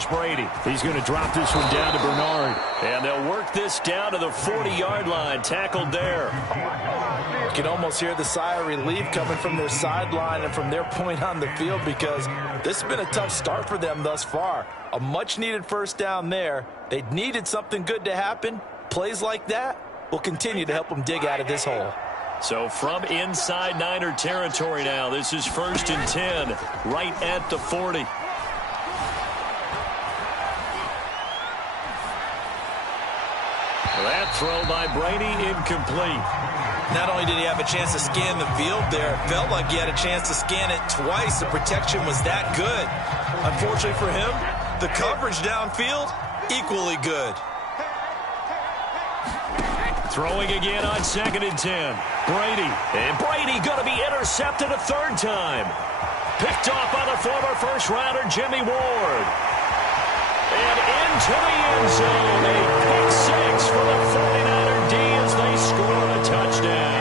here's Brady. He's going to drop this one down to Bernard. And they'll work this down to the 40-yard line. Tackled there. You can almost hear the sigh of relief coming from their sideline and from their point on the field, because this has been a tough start for them thus far. A much-needed first down there. They needed something good to happen. Plays like that will continue to help them dig out of this hole. So from inside Niner territory now, this is 1st and 10, right at the 40. That throw by Brady incomplete. Not only did he have a chance to scan the field there, it felt like he had a chance to scan it twice. The protection was that good. Unfortunately for him, the coverage downfield, equally good. Throwing again on 2nd and 10. Brady. And Brady going to be intercepted a third time. Picked off by the former first-rounder Jimmy Ward. And into the end zone. A pick six for the 49er D as they score a touchdown.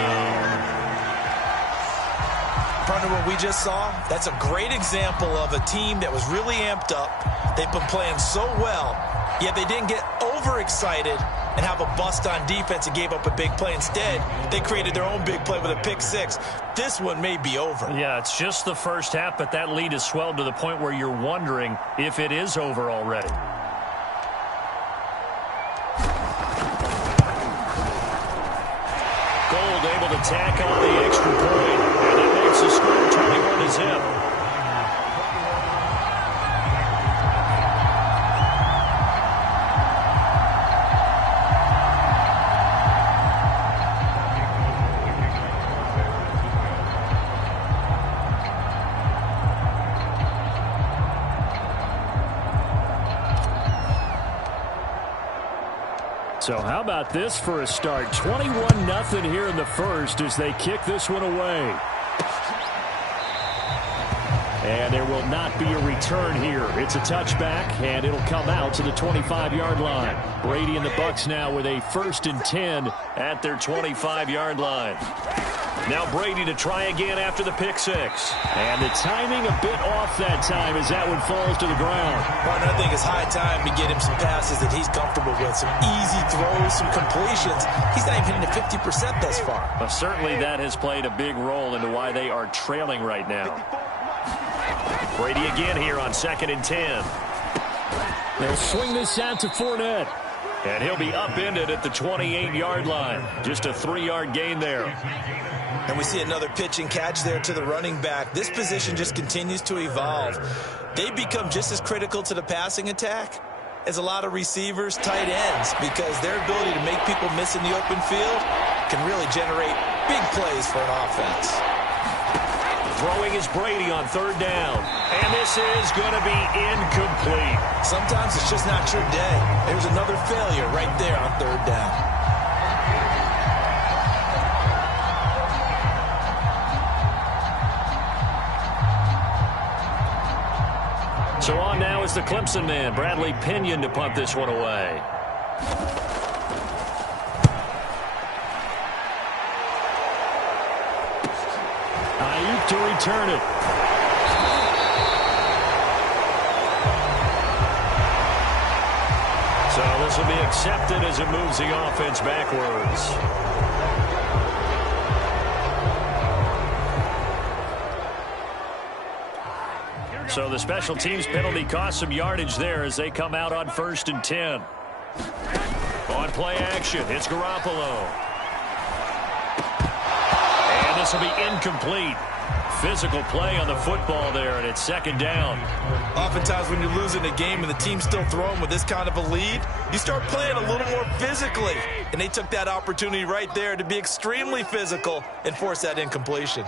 Partner, what we just saw, that's a great example of a team that was really amped up. They've been playing so well, yet they didn't get overexcited and have a bust on defense and gave up a big play. Instead, they created their own big play with a pick six. This one may be over. Yeah, it's just the first half, but that lead has swelled to the point where you're wondering if it is over already. Gold able to tack on the extra point, and it makes the score 21-0. So how about this for a start? 21-0 here in the first as they kick this one away. And there will not be a return here. It's a touchback, and it'll come out to the 25-yard line. Brady and the Bucs now with a 1st and 10 at their 25-yard line. Now Brady to try again after the pick six. And the timing a bit off that time as that one falls to the ground. Partner, I think it's high time to get him some passes that he's comfortable with. Some easy throws, some completions. He's not even hitting the 50% thus far. Well, certainly that has played a big role into why they are trailing right now. Brady again here on 2nd and 10. They'll swing this out to Fournette. And he'll be upended at the 28-yard line. Just a 3-yard gain there. And we see another pitch and catch there to the running back. This position just continues to evolve. They become just as critical to the passing attack as a lot of receivers, tight ends, because their ability to make people miss in the open field can really generate big plays for an offense. Throwing is Brady on 3rd down. And this is going to be incomplete. Sometimes it's just not your day. There's another failure right there on 3rd down. So on now is the Clemson man, Bradley Pinion, to punt this one away. Ayuk to return it. So this will be accepted as it moves the offense backwards. So the special teams penalty cost some yardage there as they come out on 1st and 10. On play action, it's Garoppolo. And this will be incomplete. Physical play on the football there, and it's 2nd down. Oftentimes when you're losing a game and the team's still throwing with this kind of a lead, you start playing a little more physically. And they took that opportunity right there to be extremely physical and force that incompletion.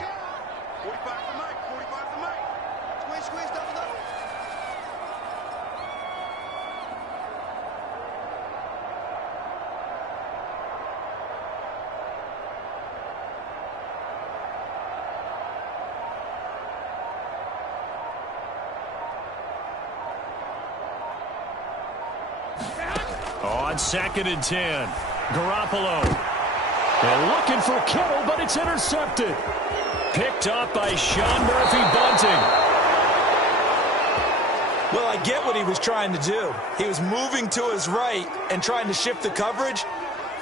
On 2nd and 10, Garoppolo. They're looking for Kittle, but it's intercepted. Picked up by Sean Murphy-Bunting. Well, I get what he was trying to do. He was moving to his right and trying to shift the coverage,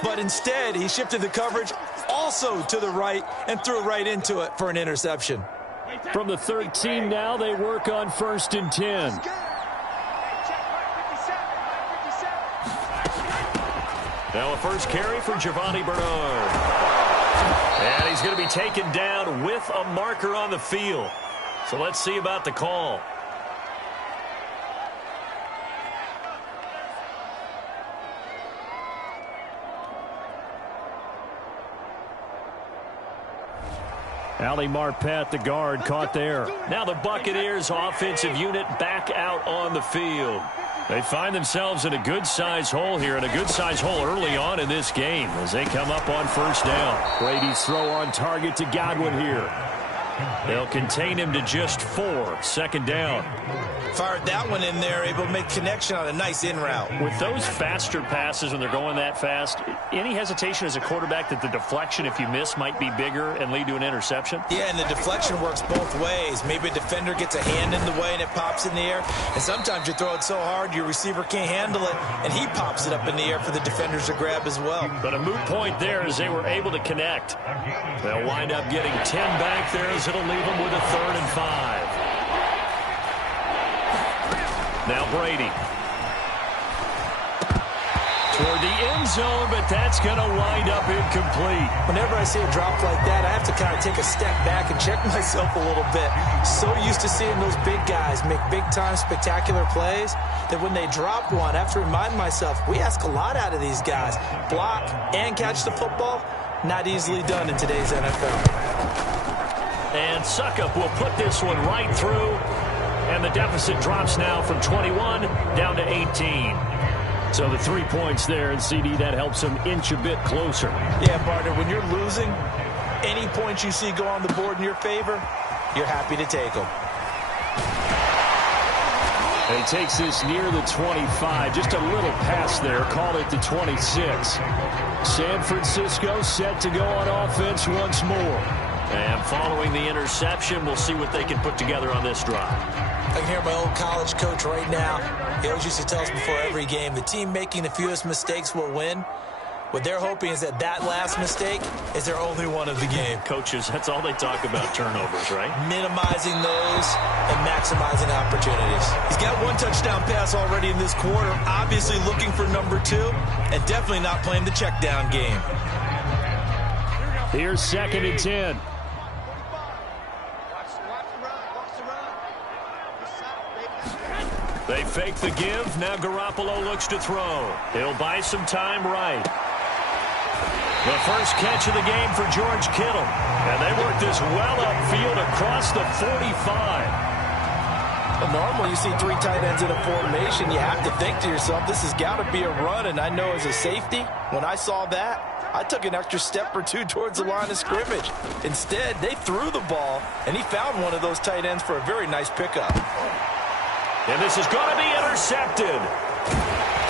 but instead he shifted the coverage also to the right and threw right into it for an interception. From the 13 now, they work on 1st and 10. Now a first carry for Giovanni Bernard. And he's going to be taken down with a marker on the field. So let's see about the call. Ali Marpet, the guard, caught there. Now the Buccaneers offensive unit back out on the field. They find themselves in a good-sized hole here, and a good-sized hole early on in this game as they come up on 1st down. Brady's throw on target to Godwin here. They'll contain him to just 4. 2nd down. Fired that one in there, able to make connection on a nice in route. With those faster passes when they're going that fast, any hesitation as a quarterback that the deflection, if you miss, might be bigger and lead to an interception? Yeah, and the deflection works both ways. Maybe a defender gets a hand in the way and it pops in the air. And sometimes you throw it so hard your receiver can't handle it, and he pops it up in the air for the defenders to grab as well. But a moot point there as they were able to connect. They'll wind up getting 10 back there as it'll leave them with a 3rd and 5. Now Brady. Toward the end zone, but that's going to wind up incomplete. Whenever I see a drop like that, I have to kind of take a step back and check myself a little bit. So used to seeing those big guys make big-time spectacular plays that when they drop one, I have to remind myself, we ask a lot out of these guys. Block and catch the football, not easily done in today's NFL. And Suckup will put this one right through. And the deficit drops now from 21 down to 18. So the 3 points there, and CD, that helps them inch a bit closer. Yeah, partner, when you're losing, any points you see go on the board in your favor, you're happy to take them. And he takes this near the 25. Just a little pass there. Called it the 26. San Francisco set to go on offense once more. And following the interception, we'll see what they can put together on this drive. I can hear my old college coach right now. He always used to tell us before every game, the team making the fewest mistakes will win. What they're hoping is that last mistake is their only one of the game. Coaches, that's all they talk about, turnovers, right? Minimizing those and maximizing opportunities. He's got 1 touchdown pass already in this quarter, obviously looking for number 2, and definitely not playing the check down game. Here's 2nd and 10. They fake the give. Now Garoppolo looks to throw. He'll buy some time right. The first catch of the game for George Kittle. And they work this well upfield across the 45. Well, normally you see 3 tight ends in a formation. You have to think to yourself, this has got to be a run. And I know as a safety, when I saw that, I took an extra step or 2 towards the line of scrimmage. Instead, they threw the ball, and he found one of those tight ends for a very nice pickup. And this is going to be intercepted.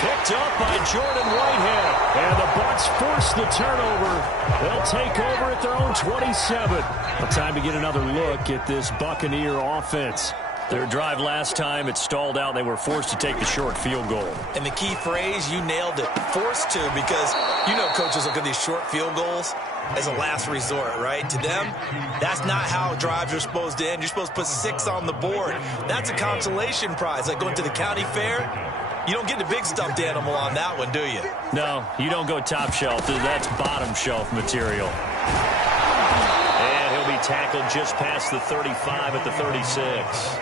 Picked up by Jordan Whitehead. And the Bucs force the turnover. They'll take over at their own 27. A time to get another look at this Buccaneer offense. Their drive last time, it stalled out. They were forced to take the short field goal. And the key phrase, you nailed it. Forced to, because you know coaches look at these short field goals as a last resort, right? To them, that's not how drives are supposed to end. You're supposed to put 6 on the board. That's a consolation prize. Like going to the county fair, you don't get the big stuffed animal on that one, do you? No, you don't go top shelf. That's bottom shelf material. And he'll be tackled just past the 35 at the 36.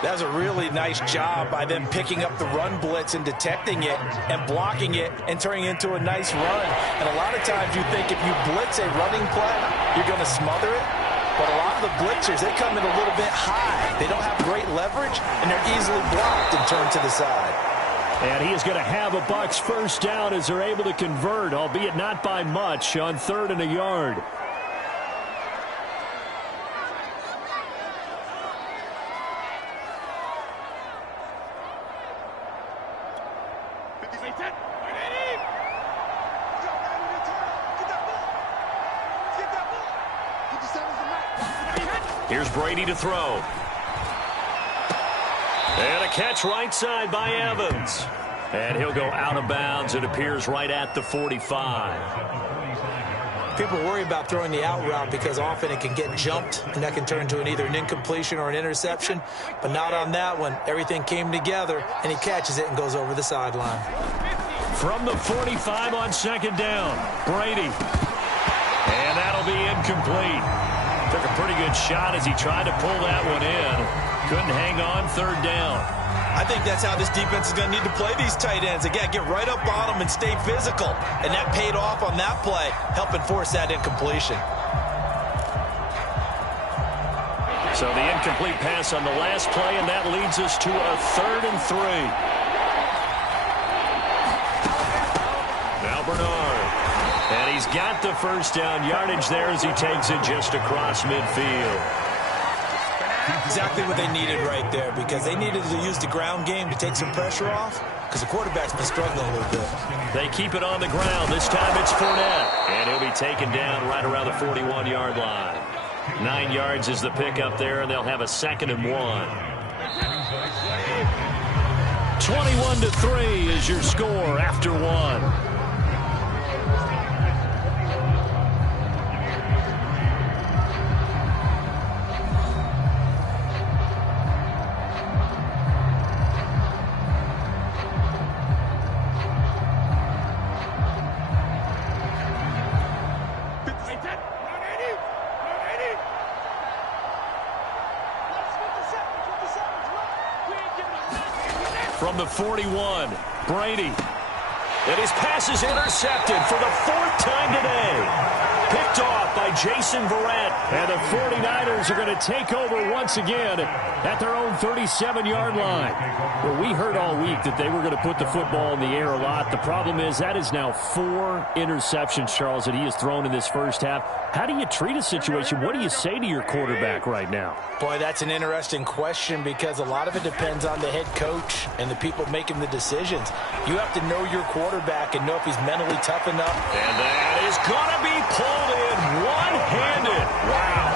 That was a really nice job by them picking up the run blitz and detecting it and blocking it and turning it into a nice run. And a lot of times you think if you blitz a running play, you're going to smother it. But a lot of the blitzers, they come in a little bit high. They don't have great leverage, and they're easily blocked and turned to the side. And he is going to have a Bucs first down as they're able to convert, albeit not by much, on 3rd and a yard. Here's Brady to throw. catch right side by Evans. And he'll go out of bounds. It appears right at the 45. People worry about throwing the out route because often it can get jumped, and that can turn into either an incompletion or an interception. But not on that one. Everything came together, and he catches it and goes over the sideline. From the 45 on second down, Brady. And that'll be incomplete. Took a pretty good shot as he tried to pull that one in. Couldn't hang on, third down. I think that's how this defense is going to need to play these tight ends. Again, get right up on them and stay physical. And that paid off on that play, helping force that incompletion. So the incomplete pass on the last play, and that leads us to a 3rd and 3. Now Bernard. And he's got the first down yardage there as he takes it just across midfield. Exactly what they needed right there, because they needed to use the ground game to take some pressure off, because the quarterback's been struggling a little bit. They keep it on the ground. This time it's Fournette, and he'll be taken down right around the 41-yard line. 9 yards is the pickup there, and they'll have a 2nd and 1. 21-3 is your score after 1. From the 41, Brady. And his pass is intercepted for the 4th time today. Picked off by Jason Verrett. And the 49ers are going to take over once again at their own 37-yard line. Well, we heard all week that they were going to put the football in the air a lot. The problem is that is now 4 interceptions, Charles, that he has thrown in this first half. How do you treat a situation? What do you say to your quarterback right now? Boy, that's an interesting question, because a lot of it depends on the head coach and the people making the decisions. You have to know your quarterback and know if he's mentally tough enough. And that is going to be pulled in one-handed. Wow.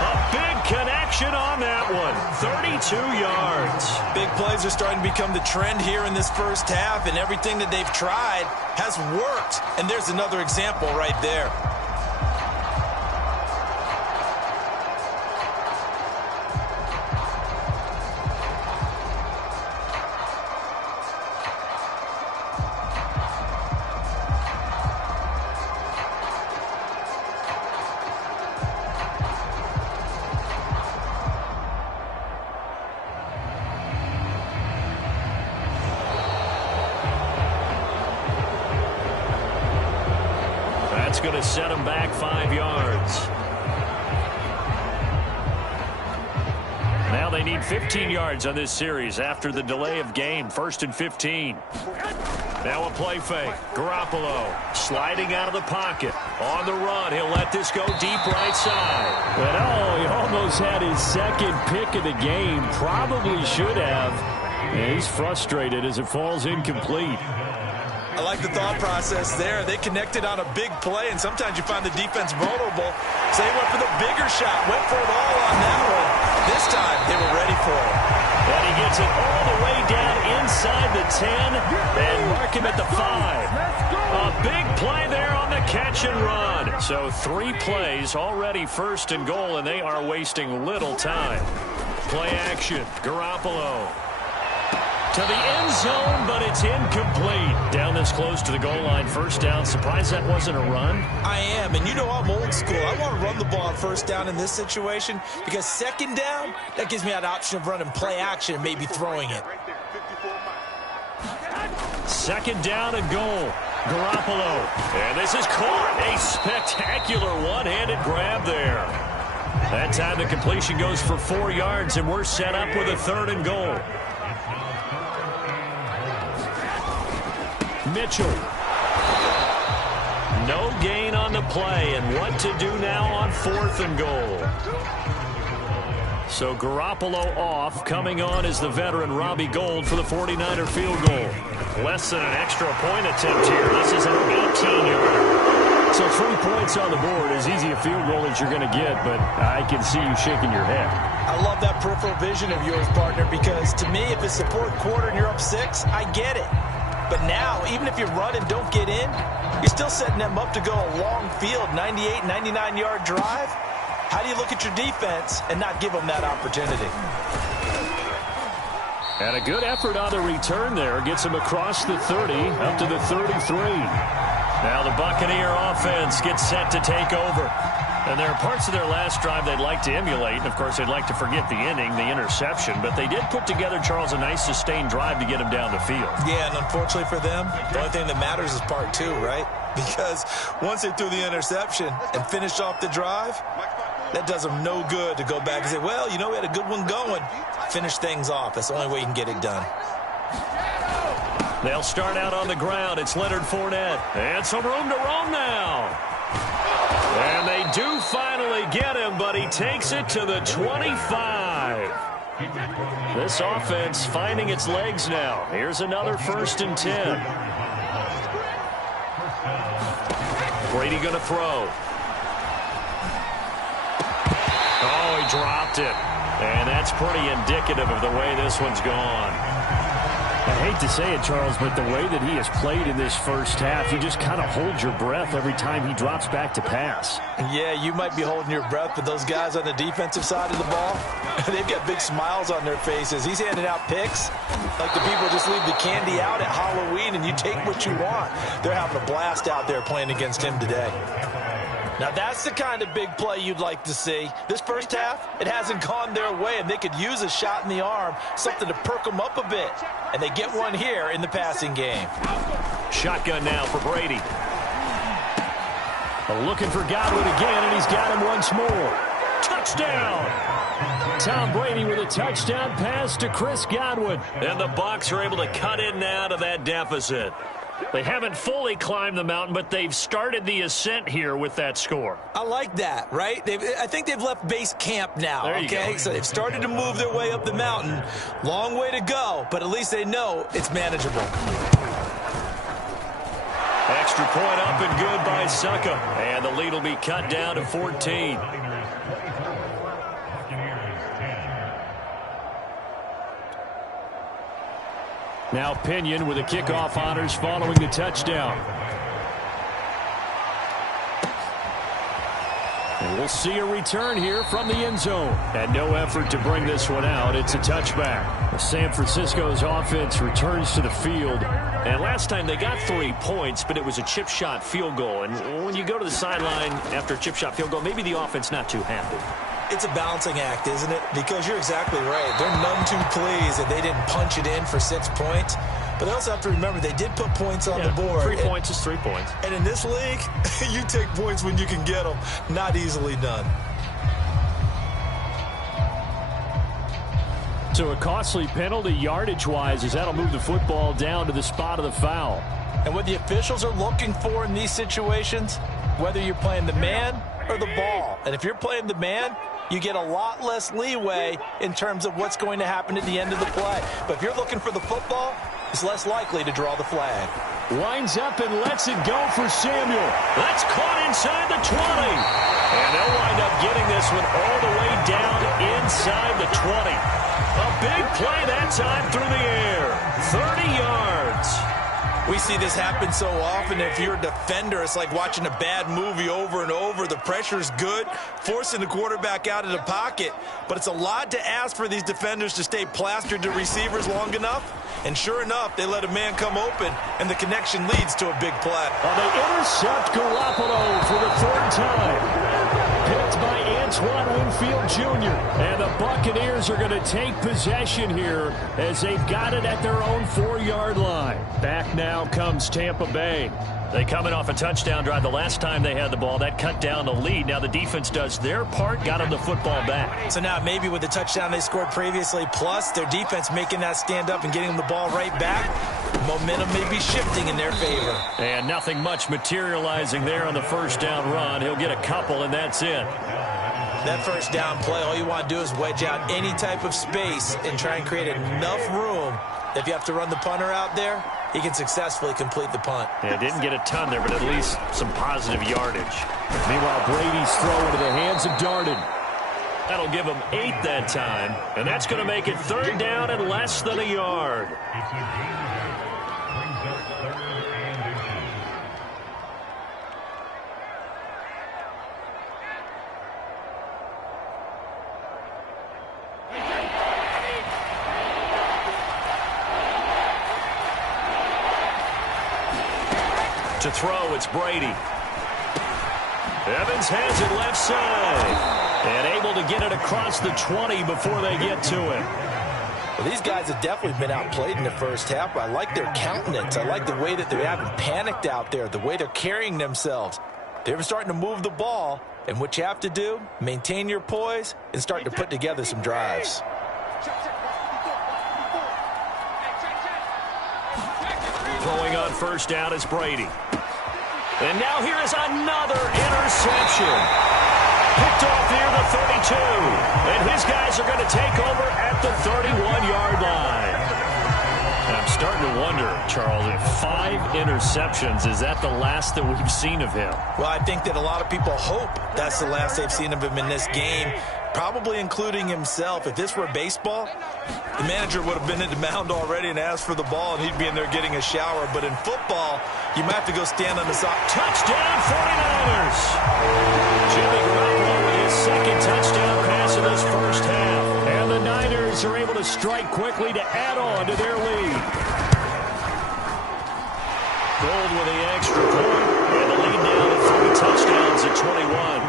A big connection on that one. 32 yards. Big plays are starting to become the trend here in this first half, and everything that they've tried has worked. And there's another example right there. That's going to set him back 5 yards. Now they need 15 yards on this series after the delay of game. 1st and 15. Now a play fake. Garoppolo sliding out of the pocket. On the run, he'll let this go deep right side. But oh, he almost had his 2nd pick of the game. Probably should have. And he's frustrated as it falls incomplete. I like the thought process there. They connected on a big play, and sometimes you find the defense vulnerable. So they went for the bigger shot, went for it all on that one. This time, they were ready for it. And he gets it all the way down inside the 10 and mark him at the 5. A big play there on the catch and run. So 3 plays, already 1st and goal, and they are wasting little time. Play action, Garoppolo. To the end zone, but it's incomplete. Down this close to the goal line, 1st down. Surprised that wasn't a run? I am, and you know I'm old school. I want to run the ball on 1st down in this situation, because 2nd down, that gives me that option of running play action and maybe throwing it. 2nd down and goal. Garoppolo. And this is caught. A spectacular one-handed grab there. That time the completion goes for 4 yards, and we're set up with a 3rd and goal. Mitchell. No gain on the play, and what to do now on 4th and goal. So Garoppolo off. Coming on is the veteran Robbie Gould for the 49er field goal. Less than an extra point attempt here. This is an 18-yarder. So 3 points on the board, as easy a field goal as you're going to get, but I can see you shaking your head. I love that peripheral vision of yours, partner, because to me, if it's the fourth quarter and you're up 6, I get it. But now, even if you run and don't get in, you're still setting them up to go a long field, 98, 99-yard drive. How do you look at your defense and not give them that opportunity? And a good effort on the return there. Gets him across the 30, up to the 33. Now the Buccaneer offense gets set to take over. And there are parts of their last drive they'd like to emulate. And, of course, they'd like to forget the inning, the interception. But they did put together, Charles, a nice sustained drive to get him down the field. Yeah, and unfortunately for them, the only thing that matters is part 2, right? Because once they threw the interception and finished off the drive, that does them no good to go back and say, well, you know, we had a good one going. Finish things off. That's the only way you can get it done. They'll start out on the ground. It's Leonard Fournette. And some room to roam now. And they do finally get him, but he takes it to the 25. This offense finding its legs now. Here's another 1st and 10. Brady going to throw. Oh, he dropped it. And that's pretty indicative of the way this one's gone. I hate to say it, Charles, but the way that he has played in this first half, you just kind of hold your breath every time he drops back to pass. Yeah, you might be holding your breath, but those guys on the defensive side of the ball, they've got big smiles on their faces. He's handing out picks like the people just leave the candy out at Halloween and you take what you want. They're having a blast out there playing against him today. Now, that's the kind of big play you'd like to see. This first half, it hasn't gone their way, and they could use a shot in the arm, something to perk them up a bit. And they get one here in the passing game. Shotgun now for Brady. Looking for Godwin again, and he's got him once more. Touchdown! Tom Brady with a touchdown pass to Chris Godwin. And the Bucs are able to cut in now to that deficit. They haven't fully climbed the mountain, but they've started the ascent here with that score. I like that, right? I think they've left base camp now, there you okay? go. So they've started to move their way up the mountain. Long way to go, but at least they know it's manageable. Extra point up and good by Succa. And the lead will be cut down to 14. Now Pinion with the kickoff honors following the touchdown. And we'll see a return here from the end zone. And no effort to bring this one out. It's a touchback. San Francisco's offense returns to the field. And last time they got 3 points, but it was a chip shot field goal. And when you go to the sideline after a chip shot field goal, maybe the offense not too happy. It's a balancing act, isn't it? Because you're exactly right. They're none too pleased that they didn't punch it in for 6 points. But they also have to remember they did put points on the board. 3 points is 3 points. And in this league, you take points when you can get them. Not easily done. So a costly penalty yardage-wise as that'll move the football down to the spot of the foul. And what the officials are looking for in these situations, whether you're playing the man or the ball. And if you're playing the man, you get a lot less leeway in terms of what's going to happen at the end of the play. But if you're looking for the football, it's less likely to draw the flag. Lines up and lets it go for Samuel. That's caught inside the 20. And they'll wind up getting this one all the way down inside the 20. A big play that time through the air. 30 yards. We see this happen so often. If you're a defender, it's like watching a bad movie over and over. The pressure's good, forcing the quarterback out of the pocket. But it's a lot to ask for these defenders to stay plastered to receivers long enough. And sure enough, they let a man come open, and the connection leads to a big play. They intercept Garoppolo for the 3rd time. Picked by Antoine Winfield Jr. And the Buccaneers are going to take possession here as they've got it at their own 4-yard line. Back now comes Tampa Bay. They coming off a touchdown drive the last time they had the ball. That cut down the lead. Now the defense does their part, got them the football back. So now maybe with the touchdown they scored previously, plus their defense making that stand up and getting them the ball right back, momentum may be shifting in their favor. And nothing much materializing there on the first down run. He'll get a couple, and that's it. That first down play, all you want to do is wedge out any type of space and try and create enough room. If you have to run the punter out there, he can successfully complete the punt. Yeah, didn't get a ton there, but at least some positive yardage. Meanwhile, Brady's throw into the hands of Darden. That'll give him 8 that time, and that's going to make it 3rd down and less than a yard. To throw, it's Brady. Evans has it left side. And able to get it across the 20 before they get to it. Well, these guys have definitely been outplayed in the first half. I like their countenance. I like the way that they haven't panicked out there, the way they're carrying themselves. They're starting to move the ball. And what you have to do, maintain your poise and start to put together some drives. Throwing on first down is Brady. And now here is another interception. Picked off near the 32. And his guys are going to take over at the 31-yard line. And I'm starting to wonder, Charles, if 5 interceptions, is that the last that we've seen of him? Well, I think that a lot of people hope that's the last they've seen of him in this game, probably including himself. If this were baseball, the manager would have been at the mound already and asked for the ball, and he'd be in there getting a shower. But in football, you might have to go stand on the side. Touchdown, 49ers! Jimmy Garoppolo with his 2nd touchdown pass in this first half. And the Niners are able to strike quickly to add on to their lead. Gold with the extra point, and the lead now to 3 touchdowns at 21.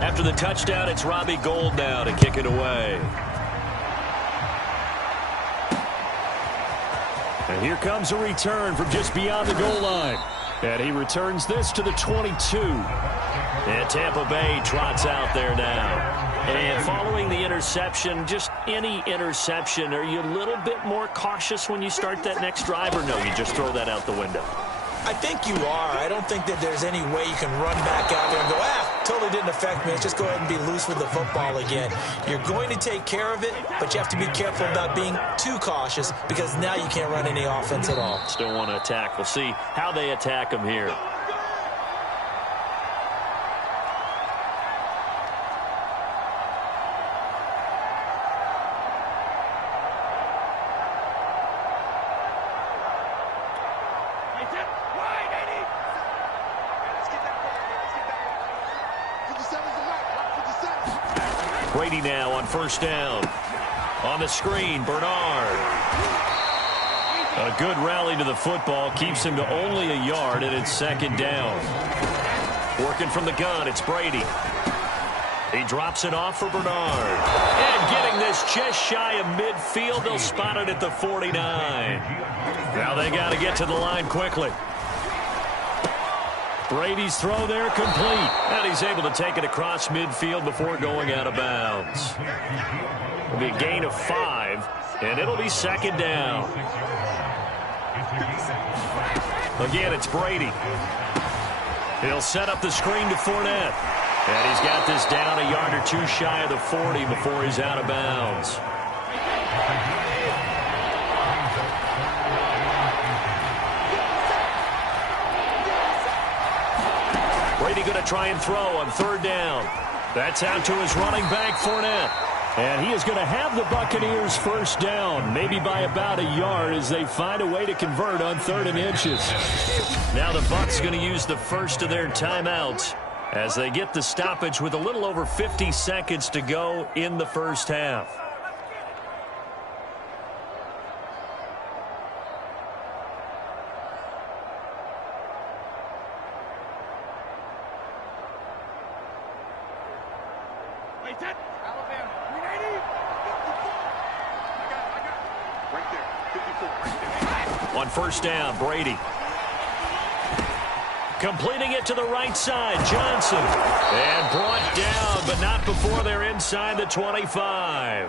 After the touchdown, it's Robbie Gould now to kick it away. And here comes a return from just beyond the goal line. And he returns this to the 22. And Tampa Bay trots out there now. And following the interception, just any interception, are you a little bit more cautious when you start that next drive, or no, you just throw that out the window? I think you are. I don't think that there's any way you can run back out there and go, totally didn't affect me. Let's just go ahead and be loose with the football again. You're going to take care of it, but you have to be careful about being too cautious because now you can't run any offense at all. Still want to attack. We'll see how they attack him here. Brady now on first down. On the screen, Bernard. A good rally to the football keeps him to only a yard, and it's 2nd down. Working from the gun, it's Brady. He drops it off for Bernard. And getting this just shy of midfield, they'll spot it at the 49. Now they got to get to the line quickly. Brady's throw there complete. And he's able to take it across midfield before going out of bounds. It'll be a gain of 5, and it'll be 2nd down. Again, it's Brady. He'll set up the screen to Fournette. And he's got this down a yard or 2 shy of the 40 before he's out of bounds. Brady going to try and throw on 3rd down. That's out to his running back, Fournette. And he is going to have the Buccaneers first down, maybe by about a yard as they find a way to convert on 3rd and inches. Now the Bucs going to use the first of their timeouts as they get the stoppage with a little over 50 seconds to go in the first half. On first down, Brady. Completing it to the right side, Johnson. And brought down, but not before they're inside the 25.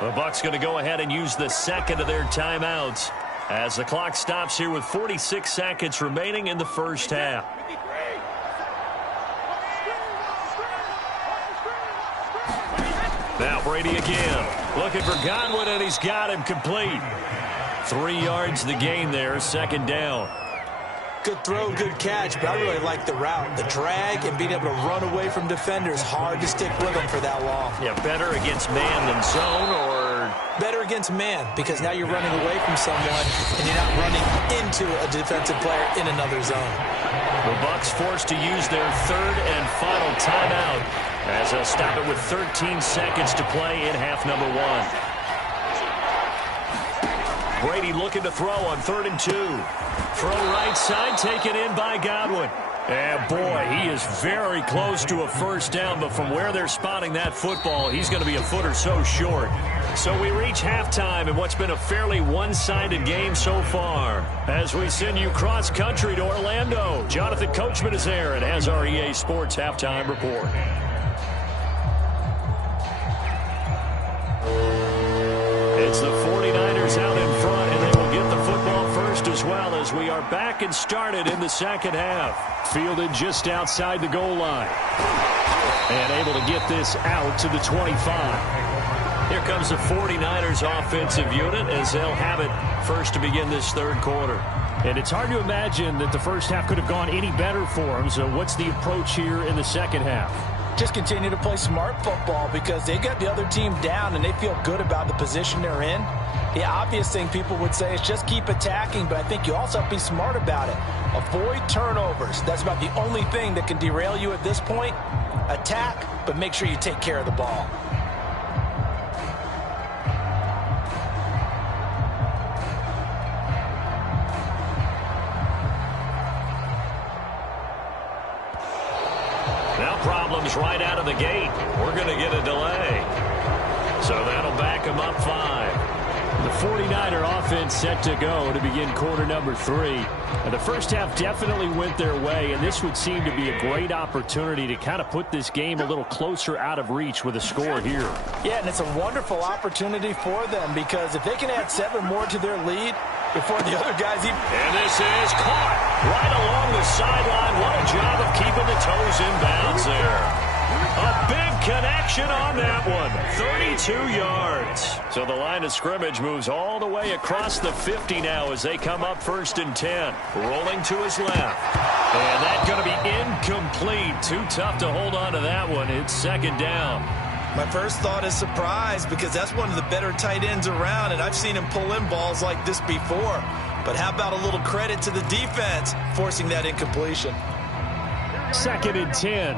The Bucs going to go ahead and use the second of their timeouts as the clock stops here with 46 seconds remaining in the first half. Now Brady again. Looking for Godwin, and he's got him complete. 3 yards the gain there, second down. Good throw, good catch, but I really like the route. The drag and being able to run away from defenders. Hard to stick with them for that long. Yeah, better against man than zone, or? Better against man, because now you're running away from someone and you're not running into a defensive player in another zone. The Bucs forced to use their third and final timeout as they'll stop it with 13 seconds to play in half number 1. Brady looking to throw on 3rd and 2. Throw right side, taken in by Godwin. And boy, he is very close to a first down, but from where they're spotting that football, he's going to be a foot or so short. So we reach halftime in what's been a fairly one-sided game so far. As we send you cross-country to Orlando, Jonathan Coachman is there and has our EA Sports halftime report. It's the 49ers out in front, and they will get the football first as well as we are back and started in the second half. Fielded just outside the goal line. And able to get this out to the 25. Here comes the 49ers offensive unit as they'll have it first to begin this third quarter. And it's hard to imagine that the first half could have gone any better for them. So what's the approach here in the second half? Just continue to play smart football because they got the other team down and they feel good about the position they're in. The obvious thing people would say is just keep attacking, but I think you also have to be smart about it. Avoid turnovers. That's about the only thing that can derail you at this point. Attack, but make sure you take care of the ball. Now problems right out of the gate. We're going to get a delay. So that'll back them up 5. The 49er offense set to go to begin quarter number 3. And the first half definitely went their way, and this would seem to be a great opportunity to kind of put this game a little closer out of reach with a score here. Yeah, and it's a wonderful opportunity for them because if they can add 7 more to their lead before the other guys even... And this is caught right along the sideline. What a job of keeping the toes in bounds there. A big connection on that one. 32 yards. So the line of scrimmage moves all the way across the 50 now as they come up 1st and 10. Rolling to his left. And that's going to be incomplete. Too tough to hold on to that one. It's 2nd down. My first thought is surprise because that's one of the better tight ends around, and I've seen him pull in balls like this before. But how about a little credit to the defense forcing that incompletion? 2nd and 10.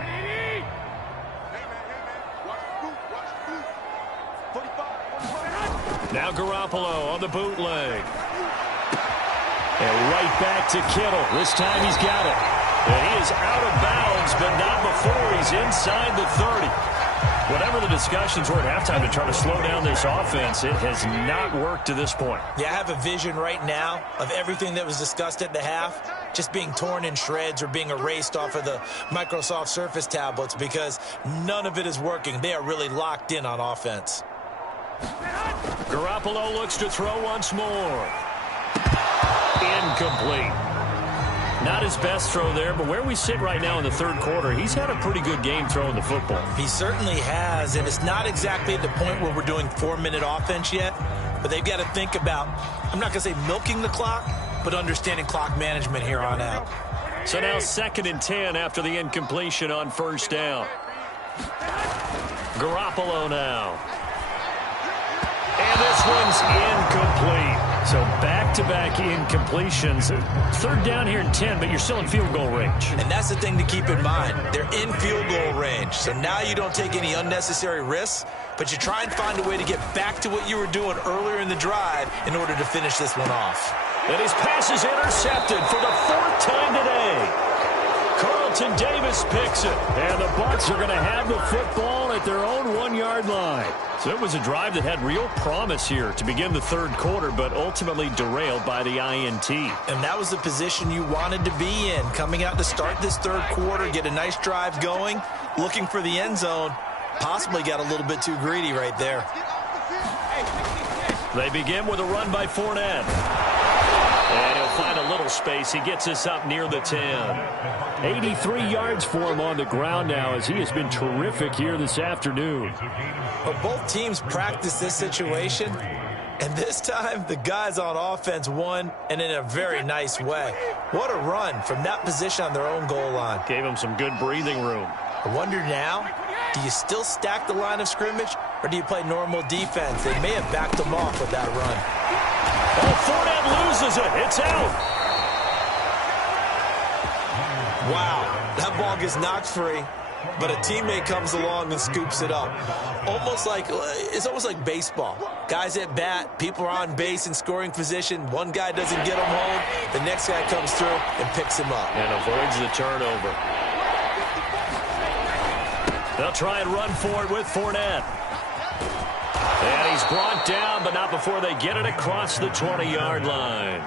Now Garoppolo on the bootleg. And right back to Kittle. This time he's got it. And he is out of bounds, but not before he's inside the 30. Whatever the discussions were at halftime to try to slow down this offense, it has not worked to this point. Yeah, I have a vision right now of everything that was discussed at the half just being torn in shreds or being erased off of the Microsoft Surface tablets because none of it is working. They are really locked in on offense. Garoppolo looks to throw once more. Incomplete. Not his best throw there, but where we sit right now in the third quarter, he's had a pretty good game throwing the football. He certainly has, and it's not exactly at the point where we're doing 4-minute offense yet, but they've got to think about, I'm not going to say milking the clock, but understanding clock management here on out. So now 2nd and 10 after the incompletion on 1st down. Garoppolo now. And this one's incomplete. So back-to-back incompletions. 3rd down here and 10, but you're still in field goal range. And that's the thing to keep in mind. They're in field goal range. So now you don't take any unnecessary risks, but you try and find a way to get back to what you were doing earlier in the drive in order to finish this one off. And his pass is intercepted for the 4th time today. Carlton Davis picks it. And the Bucs are going to have the football at their own 1-yard line. So it was a drive that had real promise here to begin the third quarter, but ultimately derailed by the INT. And that was the position you wanted to be in. Coming out to start this third quarter, get a nice drive going, looking for the end zone. Possibly got a little bit too greedy right there. They begin with a run by Fournette. And he'll find a little space. He gets us up near the 10. 83 yards for him on the ground now as he has been terrific here this afternoon. But both teams practice this situation, and this time the guys on offense won, and in a very nice way. What a run from that position on their own goal line. Gave him some good breathing room. I wonder now, do you still stack the line of scrimmage, or do you play normal defense? They may have backed them off with that run. Oh, Fournette loses it. It's out. Wow, that ball gets knocked free, but a teammate comes along and scoops it up. It's almost like baseball. Guys at bat, people are on base in scoring position. One guy doesn't get him home. The next guy comes through and picks him up. And avoids the turnover. They'll try and run for it with Fournette. And he's brought down, but not before they get it across the 20-yard line.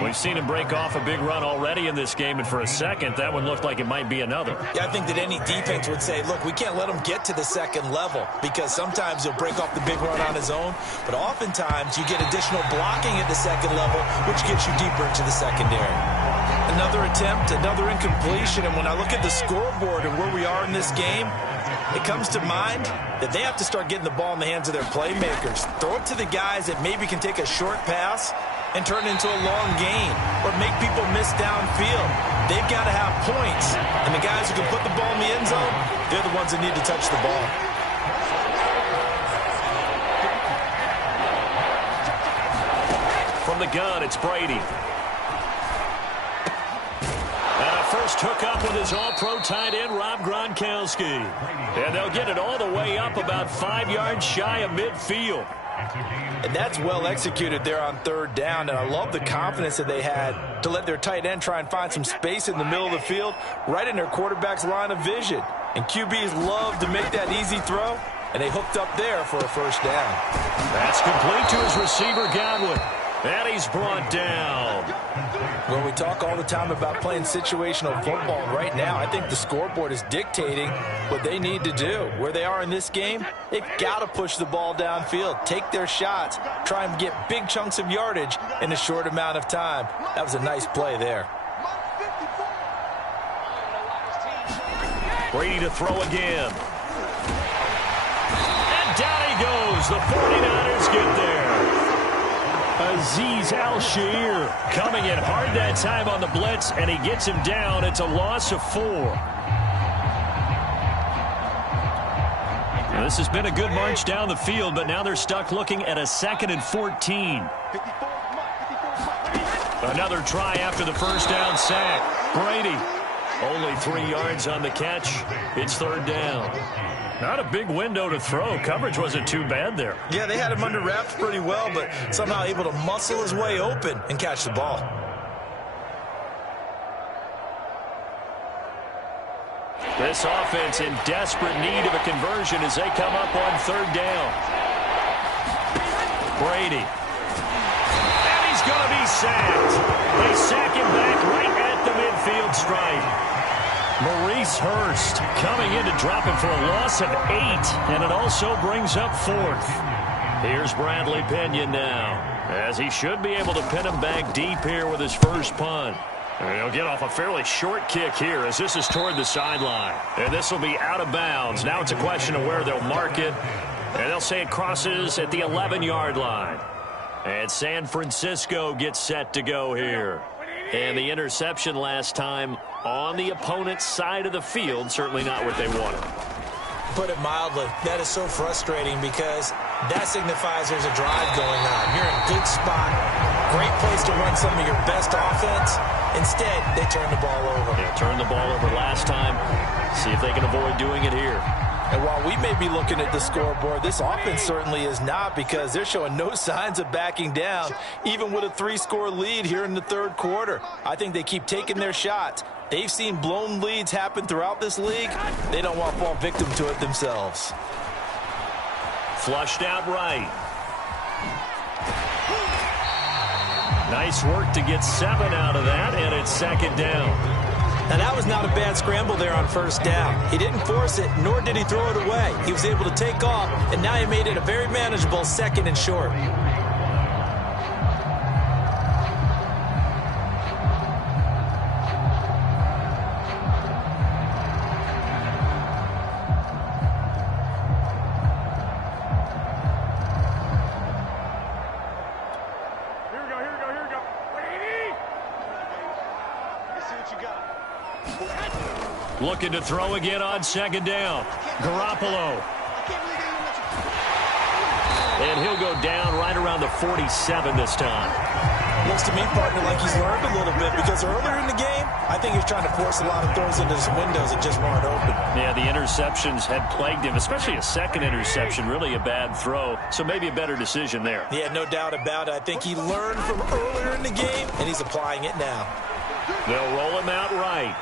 We've seen him break off a big run already in this game, and for a second, that one looked like it might be another. Yeah, I think that any defense would say, look, we can't let him get to the second level, because sometimes he'll break off the big run on his own, but oftentimes you get additional blocking at the second level, which gets you deeper into the secondary. Another attempt, another incompletion, and when I look at the scoreboard and where we are in this game, it comes to mind that they have to start getting the ball in the hands of their playmakers. Throw it to the guys that maybe can take a short pass and turn it into a long gain or make people miss downfield. They've got to have points, and the guys who can put the ball in the end zone, they're the ones that need to touch the ball. From the gun, it's Brady. And a first hookup with his all-pro tight end, Rob Gronkowski. And they'll get it all the way up about 5 yards shy of midfield. And that's well executed there on third down, and I love the confidence that they had to let their tight end try and find some space in the middle of the field, right in their quarterback's line of vision. And QBs love to make that easy throw, and they hooked up there for a first down. That's complete to his receiver, Godwin. And he's brought down. Well, we talk all the time about playing situational football. Right now, I think the scoreboard is dictating what they need to do. Where they are in this game, they've got to push the ball downfield, take their shots, try and get big chunks of yardage in a short amount of time. That was a nice play there. Brady to throw again. And down he goes. The 49ers get there. Azeez Al-Shaair coming in hard that time on the blitz, and he gets him down. It's a loss of 4. Now, this has been a good march down the field, but now they're stuck looking at a 2nd and 14. Another try after the first down sack. Brady, only 3 yards on the catch. It's third down. Not a big window to throw. Coverage wasn't too bad there. Yeah, they had him under wraps pretty well, but somehow able to muscle his way open and catch the ball. This offense in desperate need of a conversion as they come up on third down. Brady. And he's going to be sacked. They sack him back right at the midfield stripe. Maurice Hurst coming in to drop him for a loss of 8, and it also brings up 4th. Here's Bradley Pinion now, as he should be able to pin him back deep here with his first punt. And he'll get off a fairly short kick here as this is toward the sideline. And this will be out of bounds. Now it's a question of where they'll mark it, and they'll say it crosses at the 11-yard line. And San Francisco gets set to go here. And the interception last time on the opponent's side of the field, certainly not what they wanted. Put it mildly, that is so frustrating because that signifies there's a drive going on. You're in a good spot, great place to run some of your best offense. Instead, they turn the ball over. Yeah, turned the ball over last time. See if they can avoid doing it here. And while we may be looking at the scoreboard, this offense certainly is not, because they're showing no signs of backing down, even with a 3-score lead here in the third quarter. I think they keep taking their shots, They've seen blown leads happen throughout this league. They don't want to fall victim to it themselves. Flushed out right. Nice work to get 7 out of that, and it's second down. Now, that was not a bad scramble there on first down. He didn't force it, nor did he throw it away. He was able to take off, and now he made it a very manageable second and short. Looking to throw again on second down. Garoppolo. And he'll go down right around the 47 this time. Looks to me, partner, like he's learned a little bit, because earlier in the game, I think he was trying to force a lot of throws into some windows that just weren't open. Yeah, the interceptions had plagued him, especially a second interception, really a bad throw. So maybe a better decision there. Yeah, no doubt about it. I think he learned from earlier in the game, and he's applying it now. They'll roll him out right.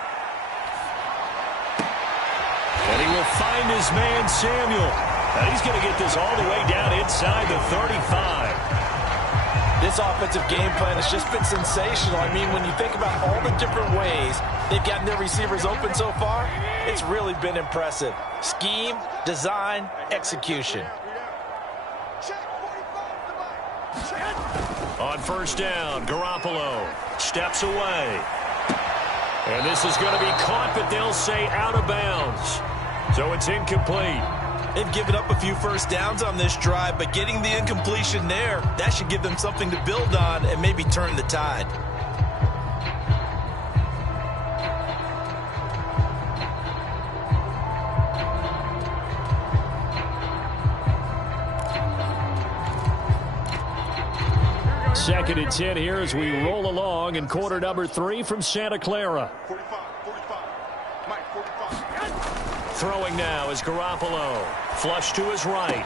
And he will find his man, Samuel. And he's going to get this all the way down inside the 35. This offensive game plan has just been sensational. I mean, when you think about all the different ways they've gotten their receivers open so far, it's really been impressive. Scheme, design, execution. On first down, Garoppolo steps away. And this is going to be caught, but they'll say out of bounds. So it's incomplete. They've given up a few first downs on this drive, but getting the incompletion there, that should give them something to build on and maybe turn the tide. Second and 10 here as we roll along in quarter number 3 from Santa Clara. 45. Mike, 45. Throwing now is Garoppolo. Flush to his right.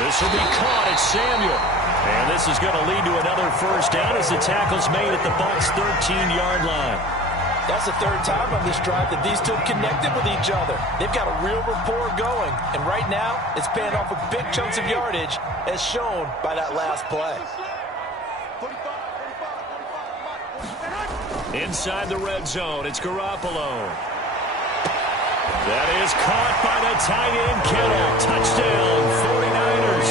This will be caught. It's Samuel. And this is going to lead to another first down as the tackle's made at the Bucs' 13-yard line. That's the third time on this drive that these two have connected with each other. They've got a real rapport going. And right now, it's paying off with big chunks of yardage, as shown by that last play. Inside the red zone, it's Garoppolo. That is caught by the tight end, Kittle. Touchdown, 49ers.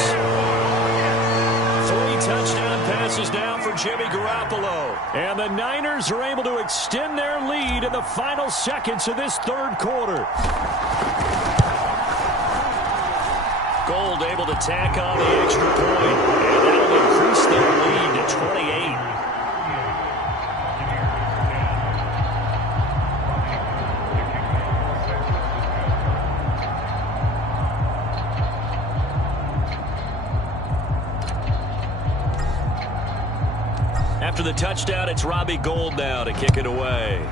3 touchdown passes now for Jimmy Garoppolo. And the Niners are able to extend their lead in the final seconds of this third quarter. Gold able to tack on the extra point. And that'll increase their lead to 28. After the touchdown, it's Robbie Gould now to kick it away.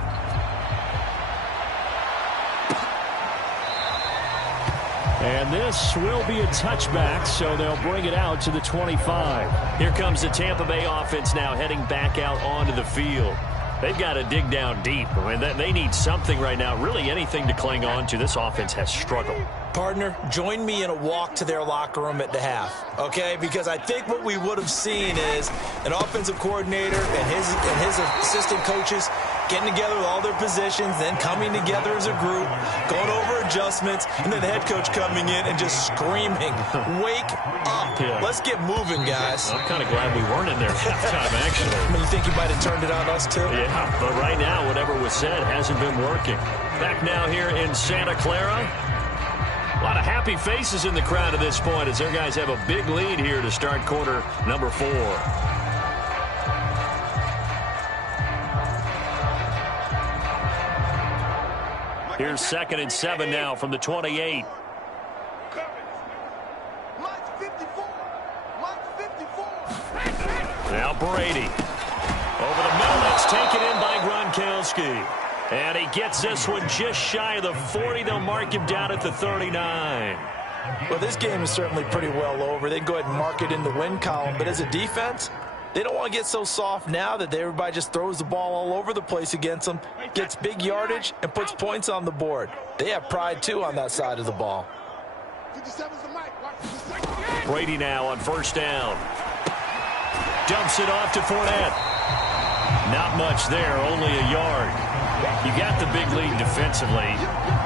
And this will be a touchback, so they'll bring it out to the 25. Here comes the Tampa Bay offense now heading back out onto the field. They've got to dig down deep. I mean, they need something right now, really anything to cling on to. This offense has struggled. Partner, join me in a walk to their locker room at the half, okay? Because I think what we would have seen is an offensive coordinator and his assistant coaches getting together with all their positions, then coming together as a group, going over adjustments, and then the head coach coming in and just screaming, wake up. Yeah. Let's get moving, guys. I'm kind of glad we weren't in there at halftime, actually. I mean, you think you might have turned it on us, too? Yeah, but right now, whatever was said hasn't been working. Back now here in Santa Clara. A lot of happy faces in the crowd at this point as their guys have a big lead here to start quarter number 4. Here's 2nd and 7 now from the 28. Now Brady. Over the middle, that's taken in by Gronkowski. And he gets this one just shy of the 40. They'll mark him down at the 39. Well, this game is certainly pretty well over. They can go ahead and mark it in the win column. But as a defense, They don't want to get so soft now that everybody just throws the ball all over the place against them, gets big yardage, and puts points on the board. They have pride, too, on that side of the ball. Brady now on first down. Dumps it off to Fournette. Not much there, only a yard. You got the big lead defensively.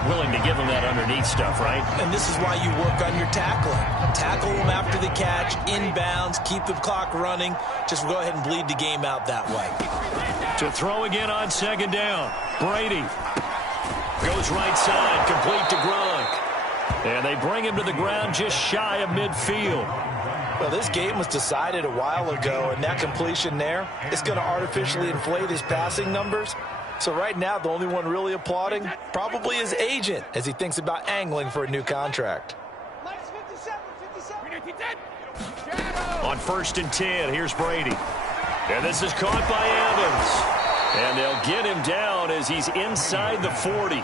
Willing to give them that underneath stuff, right? And this is why you work on your tackling. Tackle them after the catch, inbounds, keep the clock running. Just go ahead and bleed the game out that way. To throw again on second down. Brady goes right side, complete to Gronk. And they bring him to the ground just shy of midfield. Well, this game was decided a while ago, and that completion there is going to artificially inflate his passing numbers. So right now, the only one really applauding probably his agent as he thinks about angling for a new contract. On first and 10, here's Brady. And this is caught by Evans. And they'll get him down as he's inside the 40.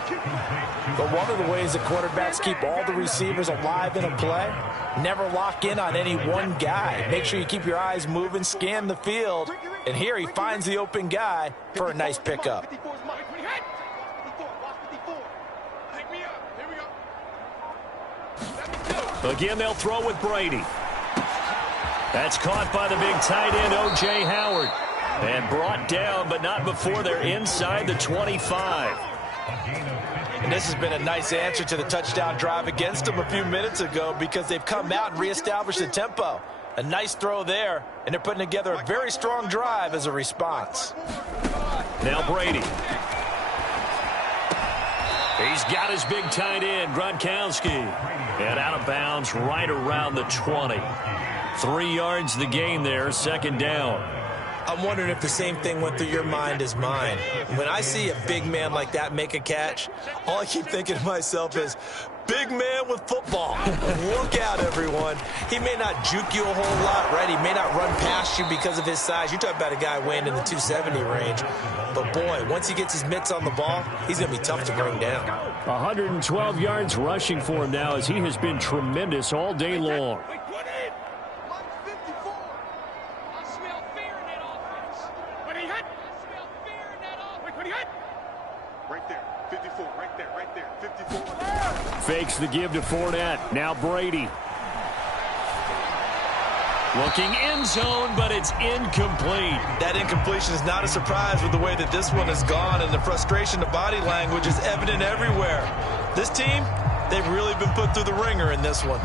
But one of the ways that quarterbacks keep all the receivers alive in a play, never lock in on any one guy. Make sure you keep your eyes moving, scan the field. And here he finds the open guy for a nice pickup. Again, they'll throw with Brady. That's caught by the big tight end, O.J. Howard. And brought down, but not before they're inside the 25. And this has been a nice answer to the touchdown drive against them a few minutes ago because they've come out and reestablished the tempo. A nice throw there, and they're putting together a very strong drive as a response. Now Brady. He's got his big tight end, Gronkowski. And out of bounds right around the 20. 3 yards the gain there, second down. I'm wondering if the same thing went through your mind as mine. When I see a big man like that make a catch, all I keep thinking to myself is, big man with football. Look out, everyone. He may not juke you a whole lot, right? He may not run past you because of his size. You're talking about a guy weighing in the 270 range. But, boy, once he gets his mitts on the ball, he's going to be tough to bring down. 112 yards rushing for him now as he has been tremendous all day long. Fakes the give to Fournette. Now Brady. Looking end zone, but it's incomplete. That incompletion is not a surprise with the way that this one has gone, and the frustration of body language is evident everywhere. This team, they've really been put through the ringer in this one.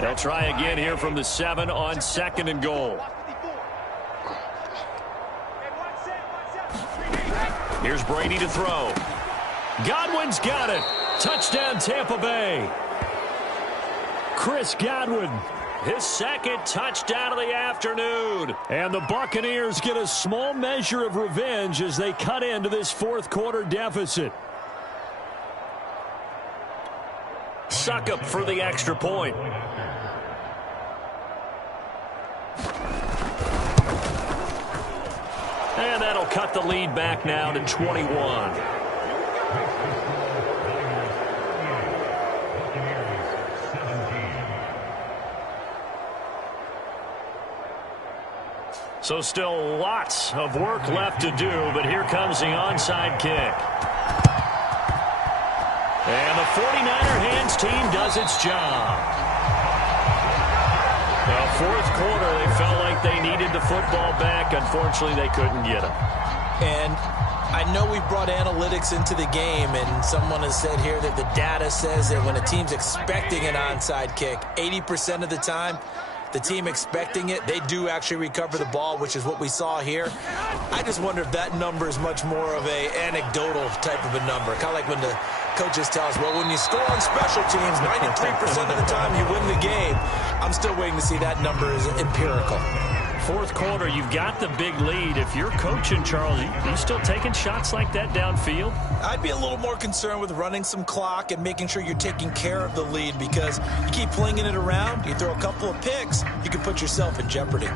They'll try again here from the 7 on second and goal. Here's Brady to throw. Godwin's got it. Touchdown, Tampa Bay. Chris Godwin, his second touchdown of the afternoon. And the Buccaneers get a small measure of revenge as they cut into this fourth quarter deficit. Succop for the extra point. And that'll cut the lead back now to 21. So still lots of work left to do, but here comes the onside kick. And the 49er hands team does its job. Now, fourth quarter, they felt like they needed the football back. Unfortunately, they couldn't get it. And I know we brought analytics into the game, and someone has said here that the data says that when a team's expecting an onside kick, 80% of the time, the team expecting it, they do actually recover the ball, which is what we saw here. I just wonder if that number is much more of a anecdotal type of a number. Kind of like when the coaches tell us, well, when you score on special teams, 93% of the time you win the game. I'm still waiting to see that number is empirical. Fourth quarter, you've got the big lead. If you're coaching, Charles, are you still taking shots like that downfield? I'd be a little more concerned with running some clock and making sure you're taking care of the lead, because you keep flinging it around, you throw a couple of picks, you can put yourself in jeopardy.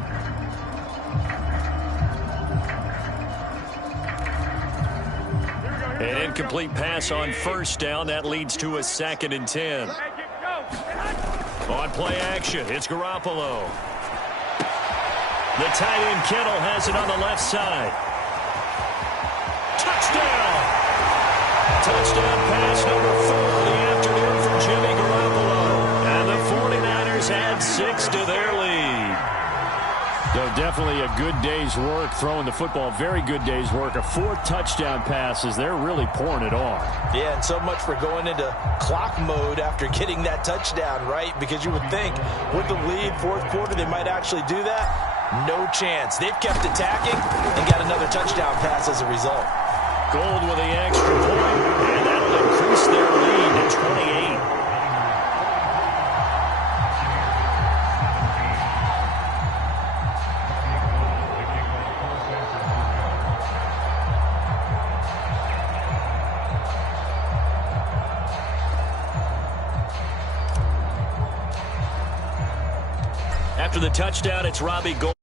An incomplete pass on first down. That leads to a 2nd and 10. On play action, it's Garoppolo. The tight end Kittle has it on the left side. Touchdown! Touchdown pass number 4 of the afternoon from Jimmy Garoppolo. And the 49ers add 6 to their lead. So definitely a good day's work throwing the football. Very good day's work. A 4 touchdown passes. They're really pouring it on. Yeah, and so much for going into clock mode after getting that touchdown, right? Because you would think with the lead, fourth quarter, they might actually do that. No chance. They've kept attacking and got another touchdown pass as a result. Gold with the extra point, and that'll increase their lead to 28. After the touchdown, it's Robbie Gold.